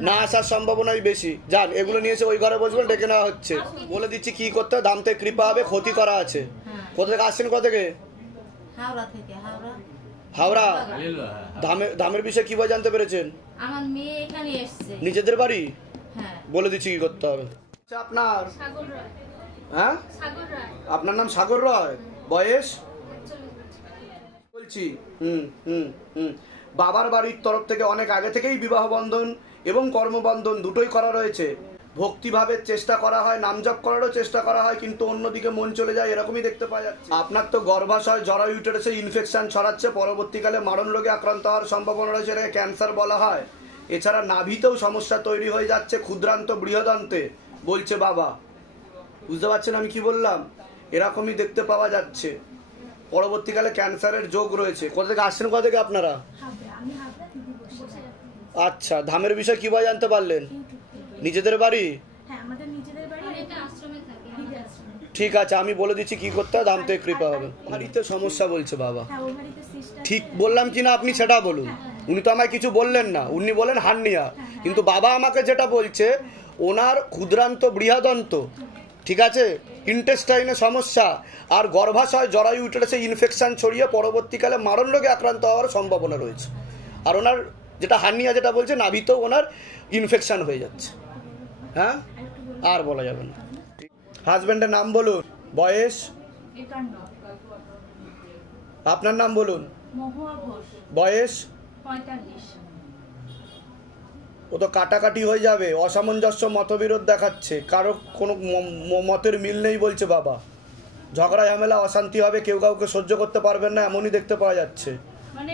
না আসার সম্ভাবনাই বেশি। যান, এগুলো নিয়ে এসে ওই ঘরে বসবেন, ডেকে নেওয়া হচ্ছে। বলে দিচ্ছি কি করতে। দাম থেকে কৃপা হবে, ক্ষতি করা আছে। কোথা থেকে আসছেন? কোথা থেকে? হাওড়া। দামের বিষয়ে কি জানতে পেরেছেন? আমার মেয়ে এখানে এসেছে। নিজেদের বাড়ি? বলে দিচ্ছি কি করতে হবে। আপনার? হ্যাঁ, আপনার নাম সাগর রয়। বয়স? বলছি বাবার বাড়ির তরফ থেকে অনেক আগে থেকেই বিবাহ বন্ধন এবং কর্মবন্ধন দুটোই করা রয়েছে। ভক্তিভাবের চেষ্টা করা হয়, নামজপ করারও চেষ্টা করা হয়, কিন্তু অন্যদিকে মন চলে যায়, এরকমই দেখতে পাওয়া যাচ্ছে। আপনার তো গর্ভাশয় জরায়ু ইউটেরাসে ইনফেকশন ছড়াচ্ছে, পরবর্তীকালে মারণ রোগে আক্রান্ত হওয়ার সম্ভাবনা রয়েছে, এটাকে ক্যান্সার বলা হয়। এছাড়া নাভিতেও সমস্যা তৈরি হয়ে যাচ্ছে, ক্ষুদ্রান্ত বৃহদান্তে বলছে বাবা। বুঝতে পারছেন আমি কি বললাম? এরকমই দেখতে পাওয়া যাচ্ছে। পরবর্তীকালে ক্যান্সারের যোগ রয়েছে। কোথা থেকে আসছেন, কোথা থেকে আপনারা? আচ্ছা, ধামের বিষয় কিভাবে জানতে পারলেন? নিজেদের বাড়ি? ঠিক আছে, আমি বলে দিচ্ছি কি করতে হয়, ধাম থেকে কৃপা হবে। বাড়িতে সমস্যা বলছে বাবা, ঠিক বললাম কিনা আপনি সেটা বলুন। উনি তো আমায় কিছু বললেন না, উনি বলেন হার্নিয়া, কিন্তু বাবা আমাকে যেটা বলছে ওনার ক্ষুদ্রান্ত বৃহদন্ত, ঠিক আছে, ইন্টেস্টাইনে সমস্যা আর গর্ভাশয় জরায়ু ইউটেরাসে ইনফেকশন ছড়িয়ে পরবর্তীকালে মারণ রোগে আক্রান্ত হওয়ার সম্ভাবনা রয়েছে। আর ওনার যেটা হার্নিয়া যেটা বলছে, নাভিতেও ওনার ইনফেকশন হয়ে যাচ্ছে। হ্যাঁ, আর বলা যাবে না। হাজবেন্ডের নাম বলুন, বয়স, আপনার নাম বলুন, বয়স। ও তো কাটাকাটি হয়ে যাবে, অসামঞ্জস্য মতবিরোধ দেখাচ্ছে, কারো কোনো মতের মিল নেই বলছে বাবা। ঝগড়া ঝামেলা অশান্তি হবে, কেউ কাউকে সহ্য করতে পারবেন না, এমনই দেখতে পাওয়া যাচ্ছে। মানে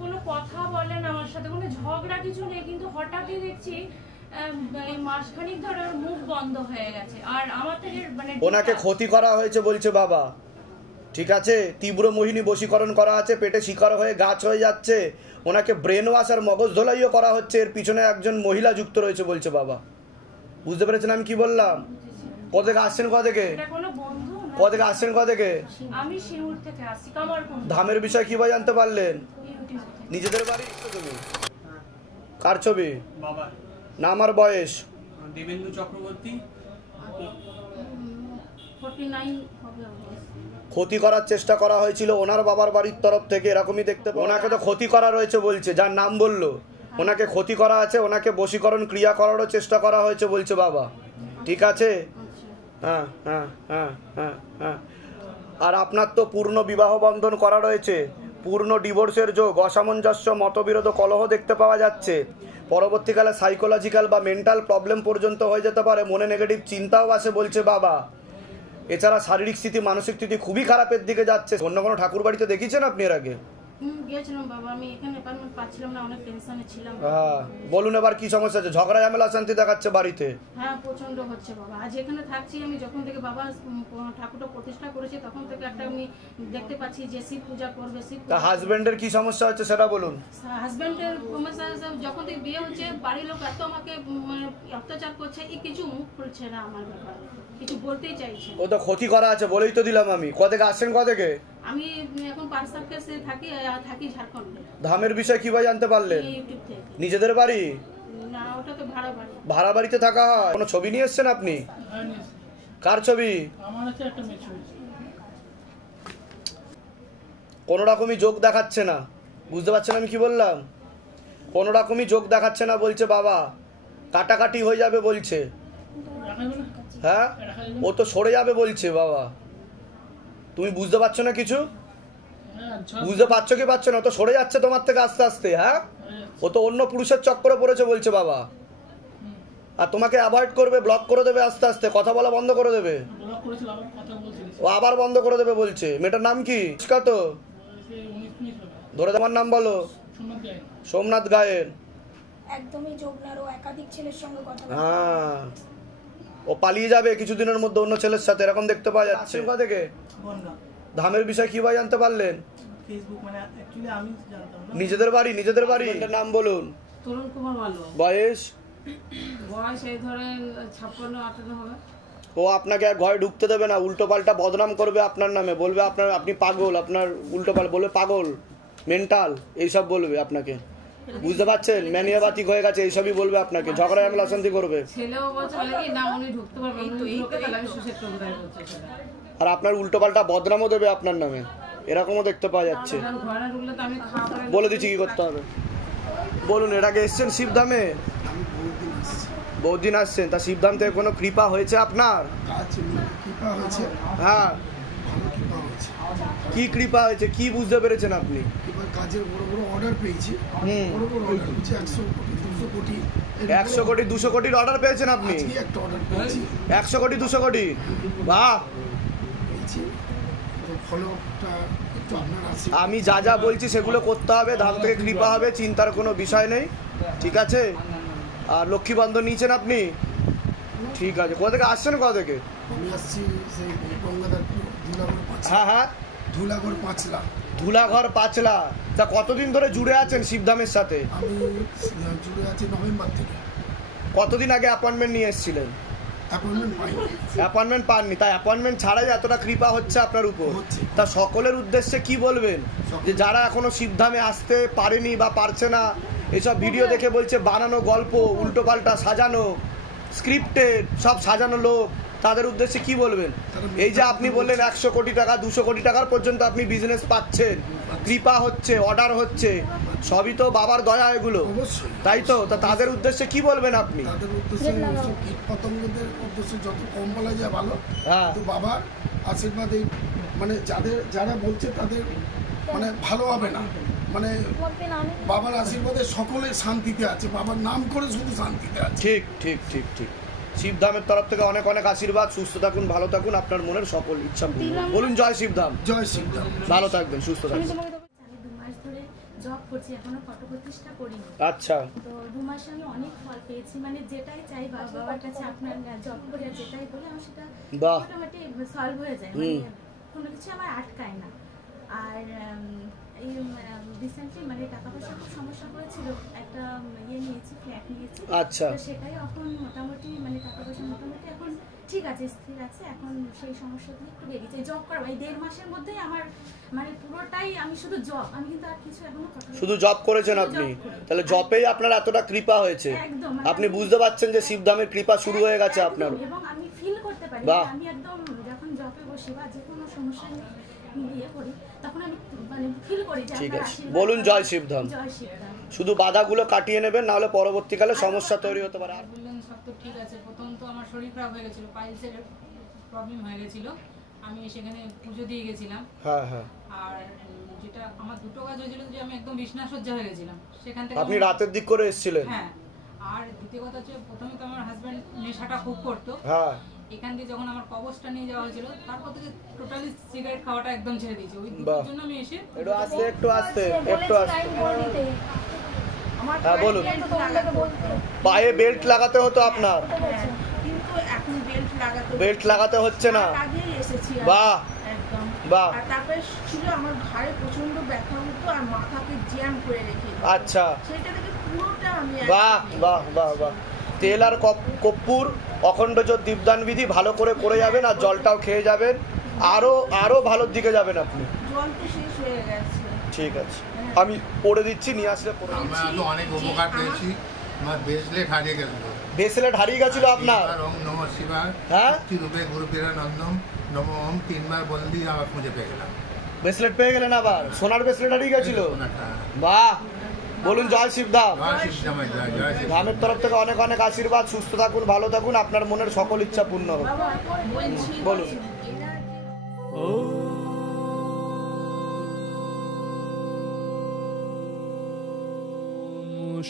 কোনো কথা বলেন আমার সাথে, কোনো ঝগড়া কিছু নেই, কিন্তু হঠাৎই দেখছি এই মাসখানিক ধরে ওর মুখ বন্ধ হয়ে গেছে। আর আমার থেকে মানে ওনাকে ক্ষতি করা হয়েছে বলছে বাবা, ঠিক আছে, তীব্র মোহিনী বশীকরণ করা আছে, পেটে শিকার হয়ে গাছ হয়ে যাচ্ছে, ওনাকে ব্রেন ওয়াশ আর মগজ ধোলাইও করা হচ্ছে, এর পিছনে একজন মহিলা যুক্ত রয়েছে বলছে বাবা। বুঝতে পেরেছেন আমি কি বললাম? কোথা থেকে আসছেন, কোথা থেকে? কোথা থেকে আসছেন, কোথা থেকে? আমি শিউর থেকে আসছি, কামারকুন্ড। ধামের বিষয় কিভাবে জানতে পারলেন? নিজেদের বাড়ি? কার ছবি? বাবা। নাম আর বয়স? দেবেন্দু চক্রবর্তী। 49 হবে। ক্ষতি করার চেষ্টা করা হয়েছিল ওনার বাবার বাড়ির তরফ থেকে, এরকমই দেখতে। ওনাকে তো ক্ষতি করা রয়েছে বলছে, যার নাম বললো ওনাকে ক্ষতি করা আছে, ওনাকে বশীকরণ ক্রিয়া করারও চেষ্টা করা হয়েছে বলছে বাবা, ঠিক আছে। হ্যাঁ হ্যাঁ হ্যাঁ হ্যাঁ হ্যাঁ। আর আপনার তো পূর্ণ বিবাহ বন্ধন করা রয়েছে, পূর্ণ ডিভোর্সের যোগ, অসামঞ্জস্য মতবিরোধ কলহ দেখতে পাওয়া যাচ্ছে। পরবর্তীকালে সাইকোলজিক্যাল বা মেন্টাল প্রবলেম পর্যন্ত হয়ে যেতে পারে, মনে নেগেটিভ চিন্তাও আসে বলছে বাবা। এছাড়া শারীরিক স্থিতি, মানসিক স্থিতি খুবই খারাপের দিকে যাচ্ছে। অন্য কোনো ঠাকুর বাড়িতে দেখিয়েছেন আপনি এর আগে? গিয়েছিলাম বাবা, আমি এখানে অ্যাপার্টমেন্ট পাচ্ছিলাম না, অনেক টেনশনে ছিলাম। হ্যাঁ, বলুন এবার কি সমস্যা আছে? ঝগড়া ঝামেলা অশান্তি দেখাচ্ছে বাড়িতে? হ্যাঁ, প্রচন্ড হচ্ছে বাবা। আজ এখানে থাকছি আমি, যখন থেকে বাবা ঠাকুরটা প্রতিষ্ঠা করেছে তখন থেকে একটা আমি দেখতে পাচ্ছি যে শিব পূজা করবে, শিব। তা হাজবেন্ডের কি সমস্যা হচ্ছে সেটা বলুন। হাজবেন্ডের সমস্যা যখন থেকে বিয়ে হচ্ছে, বাড়ির লোক এত আমাকে অত্যাচার করছে, এই কিছু মুখ খুলছে না আমার ব্যাপারে, কিছু বলতেই চাইছে। ও তো ক্ষতি করা আছে বলেই তো দিলাম আমি। কোথা থেকে আসছেন, কোথা থেকে? আমি এখন পার্সারকেসে থাকি ঝাড়খণ্ডে। ধামের বিষয় কিভাবে জানতে পারলেন? ইউটিউব থেকে। নিজেদের বাড়ি? না, ওটা তো ভাড়া বাড়ি। ভাড়া বাড়িতে থাকা হয়। কোনো ছবি নিয়ে এসছেন আপনি? কার ছবি? আমার আছে একটা মেয়ে ছবি। কোনো রকমই যোগ দেখাচ্ছে না, বুঝতে পারছেন আমি কি বললাম? কোনো রকমই যোগ দেখাচ্ছে না বলছে বাবা, কাটাকাটি হয়ে যাবে বলছে। হ্যাঁ, ও তো সরে যাবে বলছে বাবা। তুমি বুঝতে পারছো না কিছু? বুঝতে পারছো কি পারছো না? ও তো সরে যাচ্ছে তোমার থেকে আস্তে আস্তে। হ্যাঁ, ও তো অন্য পুরুষের চক্করে পড়েছে বলছে বাবা, আর তোমাকে অ্যাভয়েড করবে, ব্লক করে দেবে আস্তে আস্তে, কথা বলা বন্ধ করে দেবে। ও আবার বন্ধ করে দেবে বলছে। মেয়েটার নাম কি? কত ধরে তোমার নাম বলো? সোমনাথ গায়েন। একদমই যোগ না, ও একাধিক ছেলের সঙ্গে কথা বলে। হ্যাঁ, ও পালিয়ে যাবে কিছুদিনের মধ্যে অন্য ছেলের সাথে, এরকম দেখতে পাওয়া যাচ্ছে। কোথা থেকে? ধামের বিষয় কিভাবে জানতে পারলেন? ফেসবুক, মানে অ্যাকচুয়ালি আমি জানতাম না। নিজেদের বাড়ি? নিজেদের বাড়ি। নাম বলুন। তরুণ কুমার মালো। বয়স? বয়স এই ধরেন 56-58 হবে। ও আপনাকে এক ঘরে ঢুকতে দেবে না, উল্টো পাল্টা বদনাম করবে আপনার নামে, বলবে আপনি পাগল, আপনার উল্টো পাল্টা বলবে পাগল, মেন্টাল, এইসব বলবে আপনাকে। বুঝতে পারছেন? ম্যানিয়াবাতিক হয়ে গেছে, এইসবই বলবে আপনাকে, ঝগড়া ঝামেলা অশান্তি করবে। ছেলেও বলছে কি না উনি ঢুকতে পারবে, তাহলে আমি সুসেট করব তাই বলছে সেটা। আর আপনার উল্টো পাল্টা বদনামও দেবে আপনার নামে, এরকমও দেখতে পাওয়া যাচ্ছে। ঘরে ঢুকলে তো আমি খাওয়া বলে দিচ্ছি কি করতে হবে। বলুন, এর আগে এসছেন শিবধামে? বহুত দিন আসছেন। তা শিবধাম থেকে কোনো কৃপা হয়েছে আপনার? হ্যাঁ, কি কৃপা হয়েছে, কি বুঝতে পেরেছেন আপনি? কাজের বড় বড় অর্ডার পেয়েছি, বড় বড় অর্ডার পেয়েছি, 100 কোটি 200 কোটি 100 কোটি 200 কোটির অর্ডার পেয়েছেন আপনি? আজকে একটা অর্ডার পেয়েছি 100 কোটি 200 কোটি, বাহ। পেয়েছি। তো ফলোটা একটু আপনার আছে, আমি যা যা বলছি সেগুলো করতে হবে, ধাম থেকে কৃপা হবে, চিন্তার কোনো বিষয় নেই, ঠিক আছে? আর লক্ষ্মী বন্ধন নিয়েছেন আপনি? ঠিক আছে। কোথা থেকে আসছেন, কোথা থেকে? আমি আসছি সেই গঙ্গাধরপুর ধুলাগড় পাঁচলা। হ্যাঁ হ্যাঁ, ধুলাগড় পাঁচলা। ধুলাগড় পাঁচলা। তা কতদিন ধরে জুড়ে আছেন শিবধামের সাথে? আমি জুড়ে আছি নভেম্বর থেকে। কতদিন আগে অ্যাপয়েন্টমেন্ট নিয়ে এসেছিলেন? অ্যাপয়েন্টমেন্ট পাননি, তাই অ্যাপয়েন্টমেন্ট ছাড়াই এতটা কৃপা হচ্ছে আপনার উপর। তা সকলের উদ্দেশ্যে কি বলবেন, যে যারা এখনো শিবধামে আসতে পারেনি বা পারছে না, এসব ভিডিও দেখে বলছে বানানো গল্প, উল্টোপাল্টা সাজানো, স্ক্রিপ্টেড সব সাজানো লোক, তাদের উদ্দেশ্যে কি বলবেন? এই যে আপনি বললেন 100 কোটি টাকা 200 কোটি টাকার পর্যন্ত আপনি বিজনেস পাচ্ছেন, কৃপা হচ্ছে, অর্ডার হচ্ছে, সবই তো বাবার দয়া এগুলো, তাই তো? তা তাদের উদ্দেশ্যে কি বলবেন আপনি? তাদের উদ্দেশ্যে কীট পতঙ্গদের উদ্দেশ্যে যত কম বলা যায় ভালো, তো বাবার আশীর্বাদে মানে যারা বলছে তাদের মানে ভালো হবে না, মানে বাবার আশীর্বাদে সকলে শান্তিতে আছে, বাবার নাম করে শুধু শান্তিতে আছে। ঠিক ঠিক ঠিক ঠিক। শিবধামের তরফ থেকে অনেক অনেক আশীর্বাদ, সুস্থ থাকুন, ভালো থাকুন, আপনার মনের সকল ইচ্ছা পূর্ণ বলুন। জয় শিবধাম। জয় শিবধাম। ভালো থাকবেন, সুস্থ থাকবেন। আমি 2 মাস ধরে জব করছি, এখনো ফটো প্রতিষ্ঠা করিনি। আচ্ছা। তো 2 মাসে আমি অনেক ফল পেয়েছি, মানে যেটাই চাই বাবার কাছে, আপনার জব করে যেটাই বলে আমার সেটা মোটামুটি সলভ হয়ে যায়, মানে কোনো কিছু আমার আটকায় না। আর এই রিসেন্টলি মানে টাকা পয়সা খুব সমস্যা করেছিল, একটা নিয়েছি, ফ্ল্যাট নিয়েছি। আচ্ছা। তো সেটাই এখন মোটামুটি মানে টাকা পয়সা মোটামুটি এখন ঠিক আছে, স্থির আছে। এখন সেই সমস্যা থেকে একটু বেরিয়েছে। জব করা এই 1.5 মাসের মধ্যেই আমার মানে পুরোটাই আমি শুধু জব, আমি কিন্তু আর কিছু এখনো শুধু জব করেছেন আপনি? তাহলে জবেই আপনার এতটা কৃপা হয়েছে, আপনি বুঝতে পারছেন যে শিবধামের কৃপা শুরু হয়ে গেছে আপনার। এবং আমি ফিল করতে পারি, আমি একদম যখন জবে বসি বা যে কোনো সমস্যা নিয়ে করি তখন আমি মানে ফিল করি যে ঠিক আছে। বলুন জয় শিবধাম। জয় শিবধাম। শুধু বাধাগুলো কাটিয়ে নেবেন, না হলে পরবর্তীকালে সমস্যা তৈরি হতে পারে। আর বললেন সব তো ঠিক আছে। প্রথম তো আমার শরীর খারাপ হয়ে গেছিল, পাইলসের প্রবলেম হয়ে গেছিল, আমি সেখানে পুজো দিয়ে গেছিলাম। হ্যাঁ হ্যাঁ। আর যেটা আমার দুটো কাজ হয়েছিল যে আমি একদম বিছনাসজ্জা হয়ে গেছিলাম, সেখান থেকে আপনি রাতের দিক করে এসেছিলেন? হ্যাঁ। আর দ্বিতীয় কথা হচ্ছে প্রথমে তো আমার হাজব্যান্ড নেশাটা খুব করতো। হ্যাঁ। এখান দিয়ে যখন আমার কবজটা নিয়ে যাওয়া হয়েছিল তারপর থেকে টোটালি সিগারেট খাওয়াটা একদম ছেড়ে দিয়েছি। ওই দুটোর জন্য আমি এসে একটু আস্তে একটু আস্তে একটু আস্তে। হ্যাঁ বলুন। পায়ে বেল্ট লাগাতে হতো আপনার? কিন্তু এখন বেল্ট লাগাতে হচ্ছে না? আগেই এসেছি। বাহ একদম বাহ। আর তারপরে ছিল আমার ঘাড়ে প্রচন্ড ব্যথা হতো আর মাথাকে জ্যাম করে রেখে। আচ্ছা। সেটা থেকে পুরোটা আমি বাহ বাহ বাহ বাহ। তেল আর কর্পূর অখণ্ড দীপদান বিধি ভালো করে করে যাবেন, আর জলটাও খেয়ে যাবেন, আরো ভালোর দিকে যাবেন আপনি। জল তো শেষ হয়ে গেছে। ঠিক আছে, আমি পড়ে দিচ্ছি, নিয়ে আসলে পড়ে দিচ্ছি। আমরা তো অনেক উপকার পেয়েছি। আমার ব্রেসলেট হারিয়ে গেছিল। ব্রেসলেট হারিয়ে গেছিল আপনার? ওম নমঃ শিবায়। হ্যাঁ। রূপে গুরু পীরানন্দম নমঃ ওম 3 বার বল দিয়ে আবার খুঁজে পেয়ে গেলাম। ব্রেসলেট পেয়ে গেলেন আবার? সোনার ব্রেসলেট হারিয়ে গেছিল? বাহ। বলুন জয় শিবধাম। ধামের তরফ থেকে অনেক অনেক আশীর্বাদ, সুস্থ থাকুন, ভালো থাকুন, আপনার মনের সকল ইচ্ছা পূর্ণ হোক। বলুন।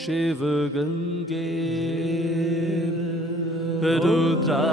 शिव गंगे रुद्रा